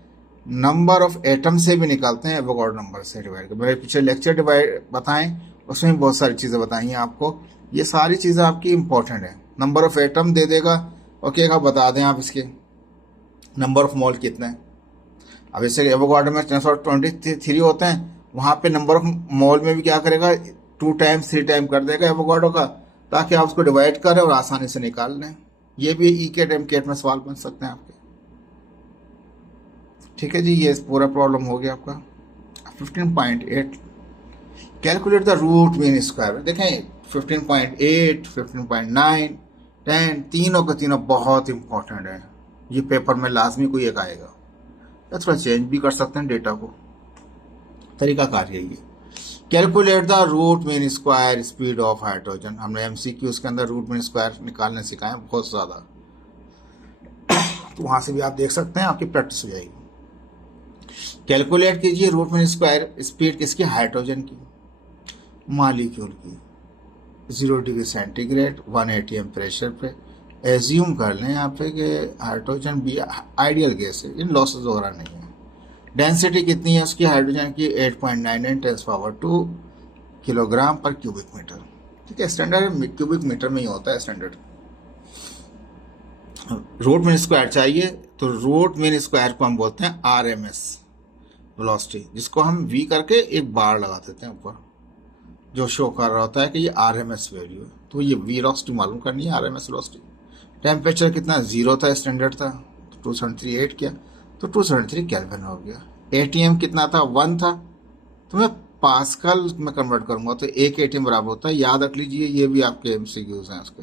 नंबर ऑफ एटम से भी निकालते हैं, एवोगाड्रो नंबर से डिवाइड कर। मेरे पीछे लेक्चर डिवाइड बताएं, उसमें बहुत सारी चीज़ें बताई हैं आपको, ये सारी चीज़ें आपकी इंपॉर्टेंट है। नंबर ऑफ एटम दे देगा, ओके का बता दें आप इसके नंबर ऑफ मोल कितने हैं। अब जैसे एवोगाड्रो में 1023 होते हैं, वहाँ पे नंबर ऑफ मोल में भी क्या करेगा 2 टाइम्स 3 टाइम कर देगा एवोगाड्रो का, ताकि आप उसको डिवाइड करें और आसानी से निकाल लें। ये भी ई केट एम केट में सवाल बन सकते हैं आपके। ठीक है जी, ये पूरा प्रॉब्लम हो गया आपका। 15.8 calculate the root mean square. देखें 15.8 15.9 तीनों के तीनों बहुत इंपॉर्टेंट है, ये पेपर में लाजमी कोई एक आएगा, या थोड़ा चेंज भी कर सकते हैं डेटा को, तरीका कार यही है। Calculate the root mean square speed of hydrogen, हमने एमसीक्यू के अंदर रूट मीन स्क्वायर निकालने सिखाए बहुत ज़्यादा, तो वहां से भी आप देख सकते हैं, आपकी प्रैक्टिस हो जाएगी। कैलकुलेट कीजिए रूट मीन स्क्वायर स्पीड किसकी, हाइड्रोजन की, मालिक्यूल की, 0 डिग्री सेंटीग्रेड 1 atm प्रेशर पे। एज्यूम कर लें यहाँ पे कि हाइड्रोजन भी आइडियल गैस है, इन लॉसेस वगैरह नहीं है। डेंसिटी कितनी है उसकी हाइड्रोजन की, 8.99 10⁻² किलोग्राम पर क्यूबिक मीटर। ठीक है, स्टैंडर्ड क्यूबिक मीटर में ही होता है स्टैंडर्ड। रूट मीन स्क्वायर चाहिए, तो रूट मीन स्क्वायर को हम बोलते हैं RMS वेलोसिटी, जिसको हम V करके एक बार लगा देते हैं ऊपर, जो शो कर रहा होता है कि ये RMS वैल्यू है। तो ये V वेलोसिटी मालूम करनी है, RMS वेलोसिटी। टेम्परेचर कितना, 0 था, स्टैंडर्ड था, तो 238 किया तो 273 केल्विन हो गया। ATM कितना था, 1 था, तो मैं पास्कल में कन्वर्ट करूंगा, तो 1 ATM बराबर होता है, याद रख लीजिए, ये भी आपके MCQs हैं उसके।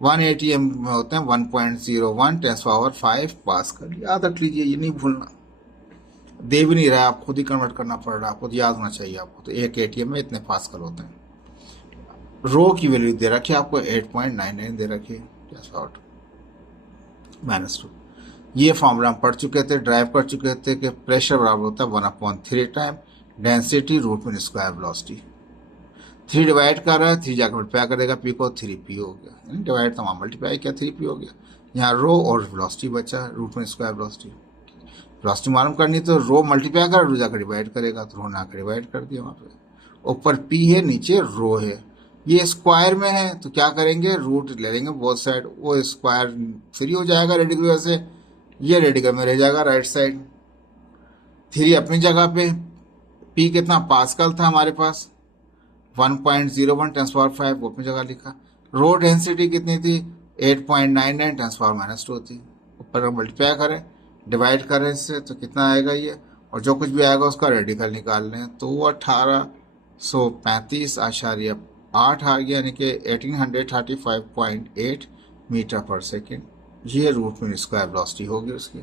1 ATM में होते हैं 1.01 10⁵ पास्कल, याद रख लीजिए, ये नहीं भूलना। दे भी नहीं रहा, आप खुद ही कन्वर्ट करना पड़ रहा है, आपको याद होना चाहिए आपको। तो 1 ATM में इतने पास्कल होते हैं। रो की वैल्यू दे रखी है आपको, 8.99 दे रखी है, -2। ये फॉर्मूला हम पढ़ चुके थे, ड्राइव कर चुके थे कि प्रेशर बराबर होता है 1/3 time density root mean square velocity. 3 divide कर रहा है, 3 जाकर मल्टीप्लाई करेगा, पी को 3p हो गया, डिवाइड तमाम मल्टीप्लाई किया, 3p हो गया। यहाँ रो और वेलोसिटी बचा, root mean square velocity. Velocity मालूम करनी तो रो मल्टीप्लाई कर, रो जाकर डिवाइड करेगा, तो रो ना कर डिवाइड कर दिया, वहाँ पे ऊपर p है, नीचे रो है। ये स्क्वायर में है तो क्या करेंगे, रूट ले लेंगे बोथ साइड, वो स्क्वायर फ्री हो जाएगा रेडिकल वजह से, ये रेडिकल में रह जाएगा राइट साइड। 3 अपनी जगह पे, p कितना पास्कल था हमारे पास, 1.01 10⁵ वो अपनी जगह लिखा। रो डेंसिटी कितनी थी, 8.99 10⁻² थी। ऊपर मल्टीप्लाई करें, डिवाइड करें इससे, तो कितना आएगा ये, और जो कुछ भी आएगा उसका रेडिकल निकाल लें, तो वो 1835.8 आ गया, यानी कि 1835.8 मीटर पर सेकेंड। ये रूट मीन स्क्वायर वेलोसिटी होगी उसकी।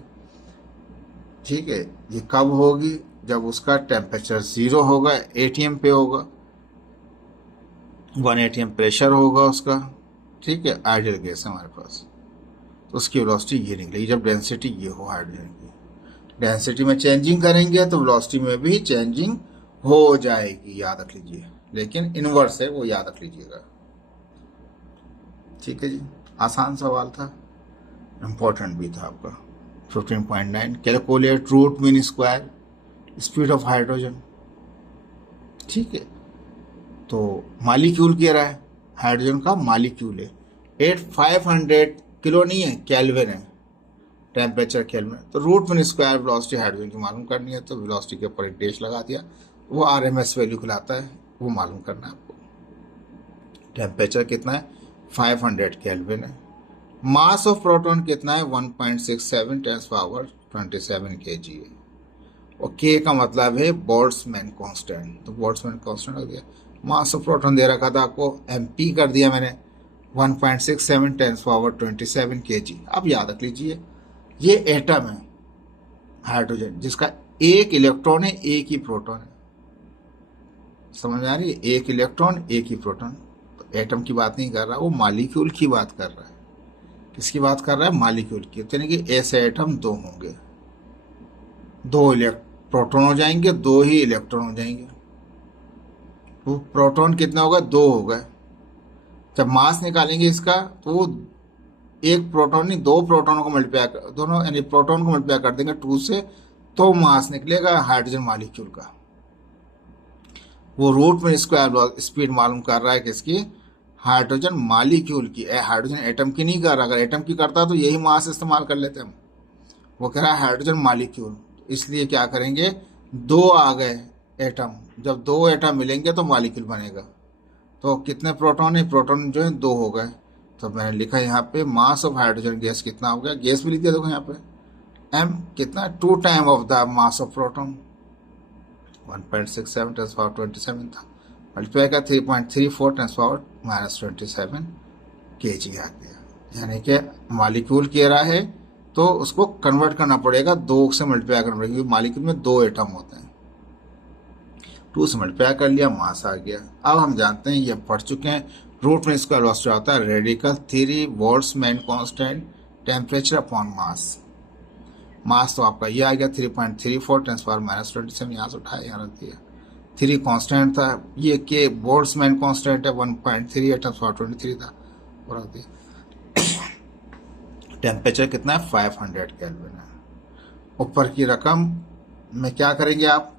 ठीक है, ये कब होगी, जब उसका टेम्परेचर 0 होगा, ATM पे होगा, 1 ATM प्रेशर होगा उसका। ठीक है, आइडियल गैस है हमारे पास, तो उसकी वेलोसिटी ये निकलेगी जब डेंसिटी ये हो हाइड्रोजन की। डेंसिटी में चेंजिंग करेंगे तो वेलोसिटी में भी चेंजिंग हो जाएगी, याद रख लीजिए, लेकिन इनवर्स है वो, याद रख लीजिएगा। ठीक है जी, आसान सवाल था, इंपॉर्टेंट भी था आपका। 15.9 calculate root mean square speed of hydrogen. ठीक है, तो मालिक्यूल कह रहा है, हाइड्रोजन का मालिक्यूल है, 500 किलो नहीं है, केल्विन है, टेम्परेचर केल्विन। तो root mean square velocity hydrogen की मालूम करनी है, तो वेलोसिटी के ऊपर एक डैश लगा दिया, वो RMS वैल्यू खिलाता है, वो मालूम करना है आपको। टेम्परेचर कितना है, 500 केल्विन है। मास ऑफ प्रोटॉन कितना है, 1.67 10⁻27 kg है, और K का मतलब है बोल्ट्जमैन कांस्टेंट, तो बोल्ट्जमैन कांस्टेंट हो गया। मास ऑफ प्रोटॉन दे रखा था आपको, MP कर दिया मैंने, 1.67 10⁻27 kg। अब याद रख लीजिए, ये एटम है हाइड्रोजन, जिसका एक इलेक्ट्रॉन है, एक ही प्रोटॉन है। समझ में आ रही है, एक इलेक्ट्रॉन एक ही प्रोटॉन। तो एटम की बात नहीं कर रहा, वो मालिक्यूल की बात कर रहा है। किसकी बात कर रहा है, मालिक्यूल की। यानी कि ऐसे एटम 2 होंगे, 2 प्रोटॉन हो जाएंगे, 2 ही इलेक्ट्रॉन हो जाएंगे। वो प्रोटॉन कितना होगा, 2 हो गए। जब मास निकालेंगे इसका, तो एक प्रोटॉन नहीं, 2 प्रोटॉनों को मल्टीप्लाई कर, दोनों यानी प्रोटॉन को मल्टीप्लाई कर देंगे 2 से, तो मास निकलेगा हाइड्रोजन मालिक्यूल का। वो रूट में स्क्वायर स्पीड मालूम कर रहा है किसकी, हाइड्रोजन मालिक्यूल की। हाइड्रोजन एटम की नहीं कर रहा, अगर एटम की करता तो यही मास इस्तेमाल कर लेते हम। वो कह रहा है हाइड्रोजन मालिक्यूल, इसलिए क्या करेंगे, 2 आ गए एटम, जब 2 एटम मिलेंगे तो मालिक्यूल बनेगा। तो कितने प्रोटॉन है, प्रोटॉन जो है 2 हो गए। तो मैंने लिखा यहाँ पे मास ऑफ हाइड्रोजन गैस कितना हो गया, गैस भी लिख दिया देखो यहाँ पे, M कितना, 2 time of the mass of proton, 1.67 10⁻27 था, मल्टीप्लाई का 3.34 10⁻27 kg आ गया। यानी कि मालिक्यूल कह रहा है तो उसको कन्वर्ट करना पड़ेगा, 2 से मल्टीप्लाई करना पड़ेगा, क्योंकि मालिक्यूल में 2 एटम होते हैं। 2 से मल्टीप्लाई कर लिया, मास आ गया। अब हम जानते हैं, ये पढ़ चुके हैं, रूट में इसका वेलोसिटी आता है radical theory, Boltzmann constant, temperature upon mass. Mass तो आपका ये आ गया 3.34 10⁻⁻27, यहाँ से उठाया यहाँ रख दिया। 3 कांस्टेंट था, ये के बोल्ट्जमैन कांस्टेंट है 1.38 10⁻23 था, और रख दिया। टेम्परेचर कितना है 500 केल्विन है। ऊपर की रकम में क्या करेंगे आप,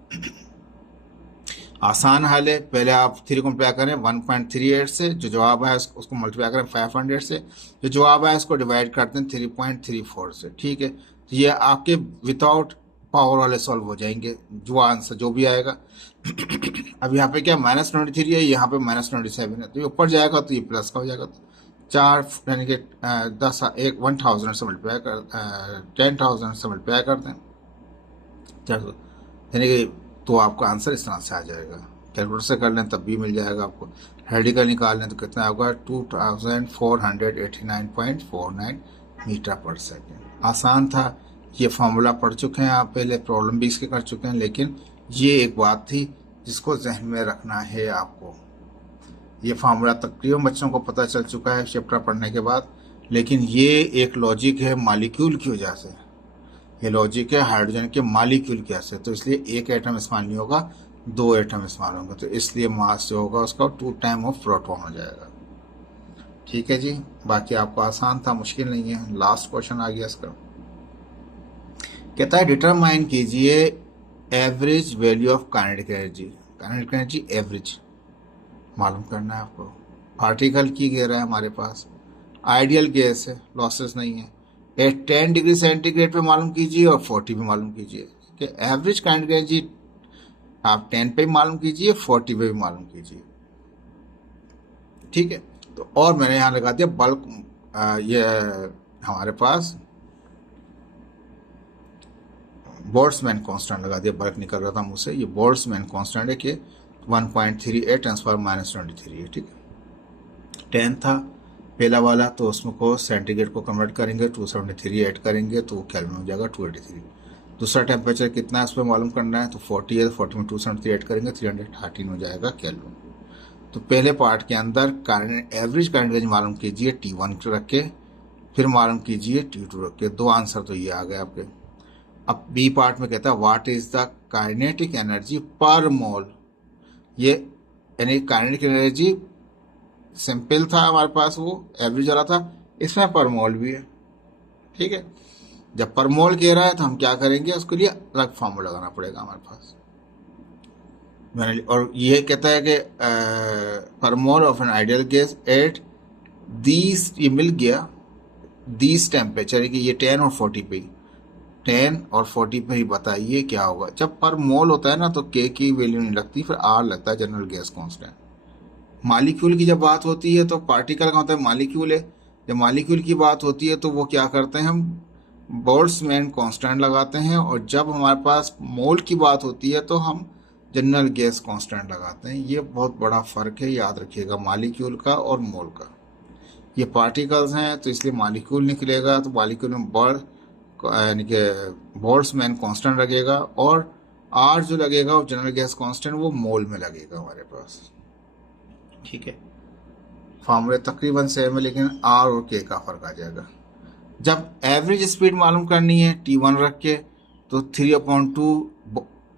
आसान हल है। पहले आप 3 को मल्टीप्लाई करें 1.38 से, जो जवाब है उसको मल्टीप्लाई करें 500 से, जो जवाब है उसको डिवाइड करते हैं 3.34 से। ठीक है, तो ये आपके विदाउट पावर वाले सॉल्व हो जाएंगे, जो आंसर जो भी आएगा। अब यहाँ पे क्या -23 है, यहाँ पे -27 है, तो ये ऊपर जाएगा तो ये प्लस का हो जाएगा। तो 4 यानी कि 1000 से मल्टीप्लाई कर 10,000 से मल्टीप्लाई करते हैं 400, यानी कि तो आपका आंसर इस तरह से आ जाएगा। कैलकुलेटर से कर लें तब भी मिल जाएगा आपको। रेडिकल निकाल लें तो कितना होगा 2489.49 मीटर पर सेकेंड। आसान था, ये फॉर्मूला पढ़ चुके हैं आप पहले, प्रॉब्लम भी इसके कर चुके हैं, लेकिन ये एक बात थी जिसको जहन में रखना है आपको। ये फार्मूला तकरीबन बच्चों को पता चल चुका है चैप्टर पढ़ने के बाद, लेकिन ये एक लॉजिक है मालिक्यूल की वजह से, ये लॉजिक है हाइड्रोजन के मालिक्यूल की वजह से। तो इसलिए एक एटम इस्तेमाल नहीं होगा, 2 एटम इस्तेमाल होंगे, तो इसलिए मास जो होगा उसका 2 टाइम ऑफ प्रोटॉन हो जाएगा। ठीक है जी, बाकी आपको आसान था, मुश्किल नहीं है। लास्ट क्वेश्चन आ गया इसका, कहता है डिटरमाइन कीजिए average value of kinetic energy. Kinetic energy average मालूम करना है आपको। पार्टिकल की कह रहा है हमारे पास, आइडियल गैस है, लॉसेस नहीं है। 10 डिग्री सेंटीग्रेड पे मालूम कीजिए और 40 पे मालूम कीजिए कि एवरेज काइनेटिक एनर्जी आप 10 पे भी मालूम कीजिए, 40 पे भी मालूम कीजिए। ठीक है, तो और मैंने यहाँ लगा दिया बल्क, ये हमारे पास बोल्ट्जमैन कांस्टेंट लगा दिया, बल्क निकल रहा था मुझसे, ये बोल्ट्जमैन कांस्टेंट है कि 1.38 10⁻23 है। ठीक है, 10 था पहला वाला, तो उसमें को सेंटीग्रेड को कन्वर्ट करेंगे, 273 ऐड करेंगे तो केल्विन हो जाएगा 283। दूसरा टेम्परेचर कितना है उस पर मालूम करना है, तो 40 है, 40 में 273 ऐड करेंगे 313 हो जाएगा केल्विन। तो पहले पार्ट के अंदर एवरेज करंट रेंज मालूम कीजिए T1 रख के, फिर मालूम कीजिए T2 रख के। 2 आंसर तो ये आ गए आपके। अब बी पार्ट में कहता है what is the kinetic energy पर मोल। ये यानी काइनेटिक एनर्जी सिंपल था हमारे पास, वो एवरेज वाला था, इसमें पर मोल भी है। ठीक है, जब पर मोल कह रहा है तो हम क्या करेंगे, उसके लिए अलग फार्मूला लगाना पड़ेगा हमारे पास। मैंने और ये कहता है कि पर mole of an ideal gas at these, ये मिल गया दीज टेम्परेचर कि ये 10 और 40 पे, 10 और 40 पे ही बताइए क्या होगा। जब पर मोल होता है ना तो के की वैल्यू नहीं लगती, फिर आर लगता है, जनरल गैस कांस्टेंट। मालिक्यूल की जब बात होती है तो पार्टिकल का होता है मालिक्यूल है, जब मालिक्यूल की बात होती है तो वो क्या करते हैं, हम बोल्ट्जमैन कांस्टेंट लगाते हैं, और जब हमारे पास मोल की बात होती है तो हम जनरल गैस कांस्टेंट लगाते हैं। ये बहुत बड़ा फ़र्क है, याद रखिएगा, मालिक्यूल का और मोल का। ये पार्टिकल्स हैं तो इसलिए मालिक्यूल निकलेगा, तो मालिक्यूल में यानी कि बोल्ट्जमैन कांस्टेंट लगेगा, और आर जो लगेगा वो जनरल गैस कांस्टेंट, वो मोल में लगेगा हमारे पास। ठीक है, फार्मूले तकरीबन सेम है, लेकिन आर और के का फर्क आ जाएगा। जब एवरेज स्पीड मालूम करनी है T1 रख के, तो 3/2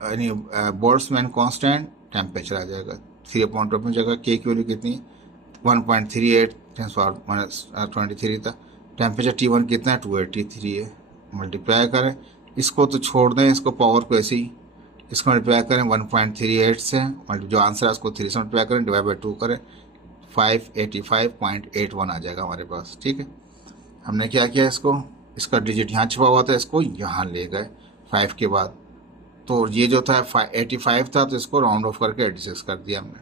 यानी बोल्ट्जमैन कांस्टेंट टेम्परेचर आ जाएगा, 3/2 में जगह के की वैल्यू कितनी 1.38 10⁻23 था। टेम्परेचर T1 कितना है 283 है। मल्टीप्लाई करें, इसको तो छोड़ दें, इसको पावर को ऐसे ही, इसको मल्टीप्लाई करें 1.38 से, जो आंसर है उसको 3 से मल्टीप्लाई करें, डिवाइड बाई 2 करें, 585.81 आ जाएगा हमारे पास। ठीक है, हमने क्या किया, इसका डिजिट यहाँ छुपा हुआ था, इसको यहाँ ले गए 5 के बाद, तो ये जो था 85 था, तो इसको राउंड ऑफ करके 86 कर दिया हमने।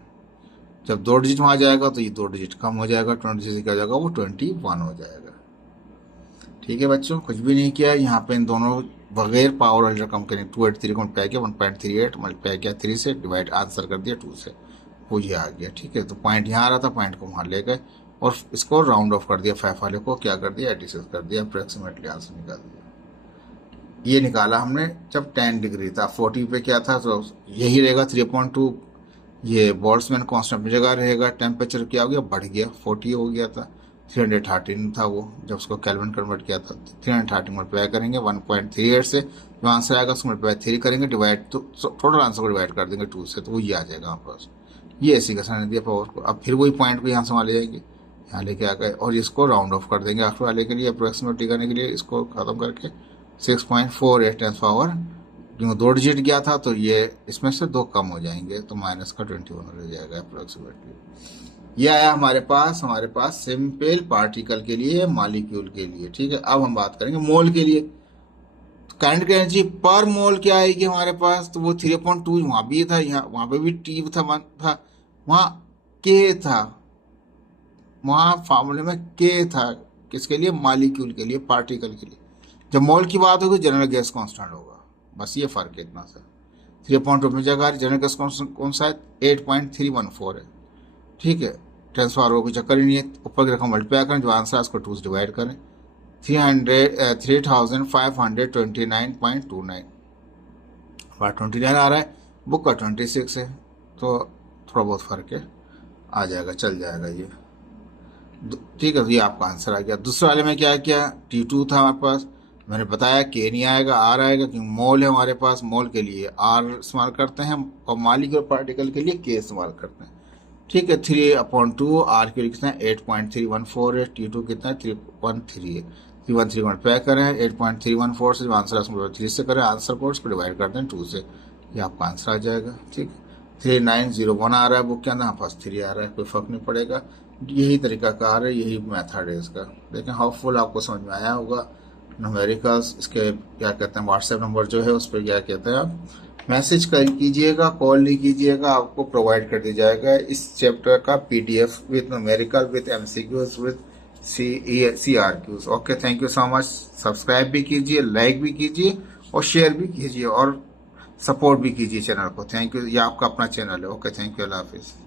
जब 2 डिजिट वहाँ जाएगा तो ये 2 डिजिट कम हो जाएगा, 26 क्या हो जाएगा, वो 21 हो जाएगा। ठीक है बच्चों, कुछ भी नहीं किया यहाँ पे, इन दोनों बगैर पावर वाली रकम करें, 283 को मल्टीप्लाई किया 1.38, मल्टीप्लाई किया 3 से, डिवाइड आंसर कर दिया 2 से, वो ये आ गया। ठीक है, तो पॉइंट यहाँ आ रहा था, पॉइंट को वहाँ ले गए और इसको राउंड ऑफ कर दिया, 5 वाले को क्या कर दिया 86 कर दिया, अप्रोक्सीमेटली आंसर निकाल दिया। ये निकाला हमने जब 10 डिग्री था, 40 पे क्या था तो यही रहेगा 3.2, ये बोल्ट्जमैन कांस्टेंट अपनी जगह रहेगा। टेम्परेचर क्या हो गया बढ़ गया, 40 हो गया था, 313 था वो जब उसको केल्विन कन्वर्ट किया था। 313 मल्टीप्लाई करेंगे 1.38 से, जो आंसर आएगा उसको मल्टीप्लाई 3 करेंगे, डिवाइड तो टोटल आंसर को डिवाइड कर देंगे 2 से, तो वो ये आ जाएगा हमारे पास। ये ऐसी कसर दिया पावर को। अब फिर वही पॉइंट को यहाँ संभाल जाएंगे, यहाँ लेके आ गए और इसको राउंड ऑफ कर देंगे आखिर वाले के लिए, अप्रोक्सीमेटली करने के लिए इसको खत्म करके 6.48 टेंस पावर, क्योंकि 2 डिजिट गया था तो ये इसमें से 2 कम हो जाएंगे तो माइनस का 21 हो जाएगा अप्रोक्सीमेटली। ये आया हमारे पास सिंपल पार्टिकल के लिए, मॉलिक्यूल के लिए। ठीक है, अब हम बात करेंगे मोल के लिए। काइनेटिक एनर्जी पर मोल क्या आएगी हमारे पास, तो वो 3.2 वहां भी था, यहाँ वहां पे भी टी था, वहां के था, वहां फॉर्मूले में के था, किसके लिए मॉलिक्यूल के लिए, पार्टिकल के लिए। जब मोल की बात होगी जनरल गैस कांस्टेंट होगा, बस ये फर्क है इतना सा। 3.2 में जगह जनरल गैस कांस्टेंट कौन सा है 8.314 है। ठीक है, ट्रांसफर हो कोई चक्कर ही नहीं है, ऊपर की रकम मल्टीप्लाई करें, जो आंसर है उसको 2 से डिवाइड करें, 3529.29 29 आ रहा है, बुक का 26 है, तो थोड़ा बहुत फर्क है, आ जाएगा, चल जाएगा ये। ठीक है, तो ये आपका आंसर आ गया। दूसरे वाले में क्या किया, T2 था हमारे पास, मैंने बताया के नहीं आएगा, आर आएगा, क्योंकि मोल है हमारे पास, मोल के लिए आर इस्तेमाल करते हैं और मॉलिक्यूलर पार्टिकल के लिए के इस्तेमाल करते हैं। ठीक है, 3/2 आर के लिए कितना है 8.314 है, T2 कितना है 313 है, 313 मल्टीप्लाई करें 8.314 से, जो आंसर है उसको 3 से करें, आंसर को उसको डिवाइड कर दें 2 से, ये आपका आंसर आ जाएगा। ठीक है, 3901 आ रहा है बुक के अंदर, पास 3 आ रहा है, कोई फर्क नहीं पड़ेगा। यही तरीका कार है, यही मेथड है इसका। देखें, होपफुल आपको समझ में आया होगा। न्यूमेरिकल्स, इसके क्या कहते हैं, व्हाट्सएप नंबर जो है उस पर क्या कहते हैं, आप मैसेज कर कीजिएगा, कॉल नहीं कीजिएगा, आपको प्रोवाइड कर दिया जाएगा इस चैप्टर का PDF with numerical, with MCQs, with CRQs। Okay, thank you so much. Subscribe भी कीजिए, लाइक भी कीजिए और शेयर भी कीजिए और सपोर्ट भी कीजिए चैनल को। थैंक यू, ये आपका अपना चैनल है। ओके, थैंक यू, अल्लाह हाफिज़।